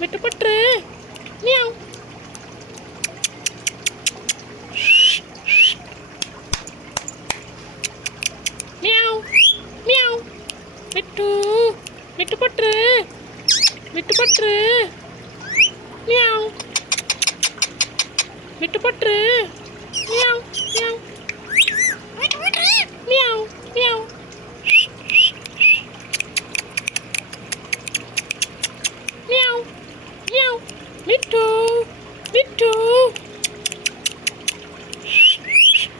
விட்டு பற்று meow meow meow விட்டு விட்டு பற்று விட்டு பற்று மியாவ் விட்டு பற்று மியாவ் மியாவ் மியாவ் மியாவ்